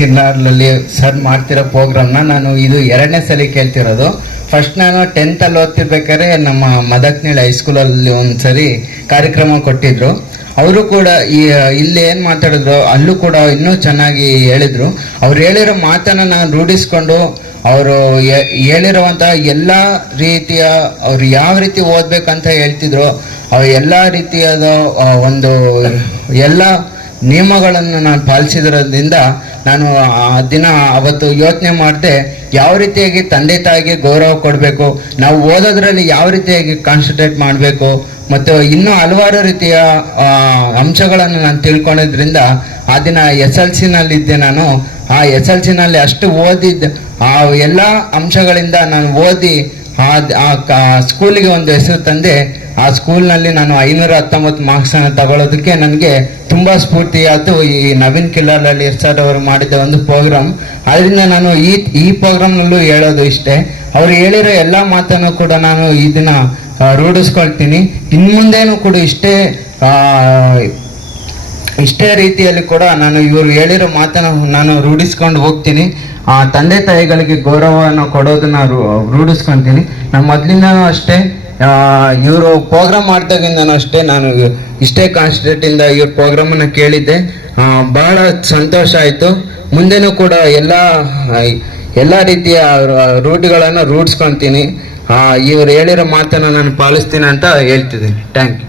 ಕಿನ್ನಾರ್ನಲ್ಲಿ sir ಮಾಡ್ತಿರೋ ಪ್ರೋಗ್ರಾಮ್ನ ನಾನು ಇದು ಎರಡನೇ ಸಲ ಕೇಳ್ತಿರೋದು. ಫಸ್ಟ್ ನಾನು ಟೆಂತಲ್ಲಿ ಓದ್ತಿರ್ಬೇಕಾದ್ರೆ ನಮ್ಮ ಮದಕ್ನಳ್ಳಿ ಹೈಸ್ಕೂಲಲ್ಲಿ ಒಂದು ಸರಿ ಕಾರ್ಯಕ್ರಮ ಕೊಟ್ಟಿದ್ರು. ಅವರು ಕೂಡ ಈ, ಇಲ್ಲಿ ಏನು ಮಾತಾಡಿದ್ರು ಅಲ್ಲೂ ಕೂಡ ಇನ್ನೂ ಚೆನ್ನಾಗಿ ಹೇಳಿದರು. ಅವ್ರು ಹೇಳಿರೋ ಮಾತನ್ನು ನಾನು ರೂಢಿಸ್ಕೊಂಡು ಅವರು ಹೇಳಿರುವಂಥ ಎಲ್ಲ ರೀತಿಯ, ಅವ್ರು ಯಾವ ರೀತಿ ಓದಬೇಕಂತ ಹೇಳ್ತಿದ್ರು. ಅವ್ರು ಎಲ್ಲ ರೀತಿಯಾದ ಒಂದು ಎಲ್ಲ ನಿಯಮಗಳನ್ನು ನಾನು ಪಾಲಿಸಿದ್ರಿಂದ ನಾನು ಆ ದಿನ ಅವತ್ತು ಯೋಚನೆ ಮಾಡಿದೆ, ಯಾವ ರೀತಿಯಾಗಿ ತಂದೆ ತಾಯಿಗೆ ಗೌರವ ಕೊಡಬೇಕು, ನಾವು ಓದೋದ್ರಲ್ಲಿ ಯಾವ ರೀತಿಯಾಗಿ ಕಾನ್ಸಂಟ್ರೇಟ್ ಮಾಡಬೇಕು, ಮತ್ತು ಇನ್ನೂ ಹಲವಾರು ರೀತಿಯ ಅಂಶಗಳನ್ನು ನಾನು ತಿಳ್ಕೊಂಡಿದ್ರಿಂದ ಆ ದಿನ ಎಸ್ ಎಲ್ ಸಿನಲ್ಲಿದ್ದೆ ನಾನು. ಆ ಎಸ್ ಎಲ್ ಸಿನಲ್ಲಿ ಅಷ್ಟು ಓದಿದ್ದ, ಆ ಎಲ್ಲ ಅಂಶಗಳಿಂದ ನಾನು ಓದಿ ಆ, ಸ್ಕೂಲಿಗೆ ಒಂದು ಹೆಸರು ತಂದೆ ಆ ಸ್ಕೂಲ್ನಲ್ಲಿ ನಾನು ಐನೂರ ಹತ್ತೊಂಬತ್ತು ಮಾರ್ಕ್ಸನ್ನು ತಗೊಳ್ಳೋದಕ್ಕೆ ನನಗೆ ತುಂಬ ಆಯ್ತು ಈ ನವೀನ್ ಕಿಲ್ಲಾರಲ್ಲಿ ಸರ್ ಅವರು ಮಾಡಿದ ಒಂದು ಪ್ರೋಗ್ರಾಮ್ ಅದರಿಂದ ನಾನು ಈ ಈ ಪ್ರೋಗ್ರಾಮ್ನಲ್ಲೂ ಹೇಳೋದು ಇಷ್ಟೇ. ಅವ್ರು ಹೇಳಿರೋ ಎಲ್ಲ ಮಾತನ್ನು ಕೂಡ ನಾನು ಇದನ್ನ ರೂಢಿಸ್ಕೊಳ್ತೀನಿ. ಇನ್ನು ಮುಂದೇನು ಕೂಡ ಇಷ್ಟೇ ಇಷ್ಟೇ ರೀತಿಯಲ್ಲಿ ಕೂಡ ನಾನು ಇವರು ಹೇಳಿರೋ ಮಾತನ್ನು ನಾನು ರೂಢಿಸ್ಕೊಂಡು ಹೋಗ್ತೀನಿ. ಆ ತಂದೆ ತಾಯಿಗಳಿಗೆ ಗೌರವವನ್ನು ಕೊಡೋದನ್ನ ರೂ- ರೂಢಿಸ್ಕೊಂತೀನಿ ನಾನು ಮೊದಲಿಂದನೂ ಅಷ್ಟೇ. ಇವರು ಪ್ರೋಗ್ರಾಮ್ ಮಾಡ್ದಾಗಿಂದನೂ ಅಷ್ಟೇ ನಾನು ಇಷ್ಟೇ ಕಾನ್ಸ್ಟೇಟ್ ಇಂದ ಇವ್ರ ಪ್ರೋಗ್ರಾಮನ್ನು ಕೇಳಿದ್ದೆ. ಬಹಳ ಸಂತೋಷ ಆಯಿತು. ಮುಂದೆನೂ ಕೂಡ ಎಲ್ಲ ಎಲ್ಲ ರೀತಿಯ ರೂಢಿಗಳನ್ನು ರೂಢಿಸ್ಕೊತೀನಿ ಇವ್ರು ಹೇಳಿರೋ ಮಾತನ್ನು ನಾನು ಪಾಲಿಸ್ತೀನಿ ಅಂತ ಹೇಳ್ತಿದ್ದೀನಿ. Thank you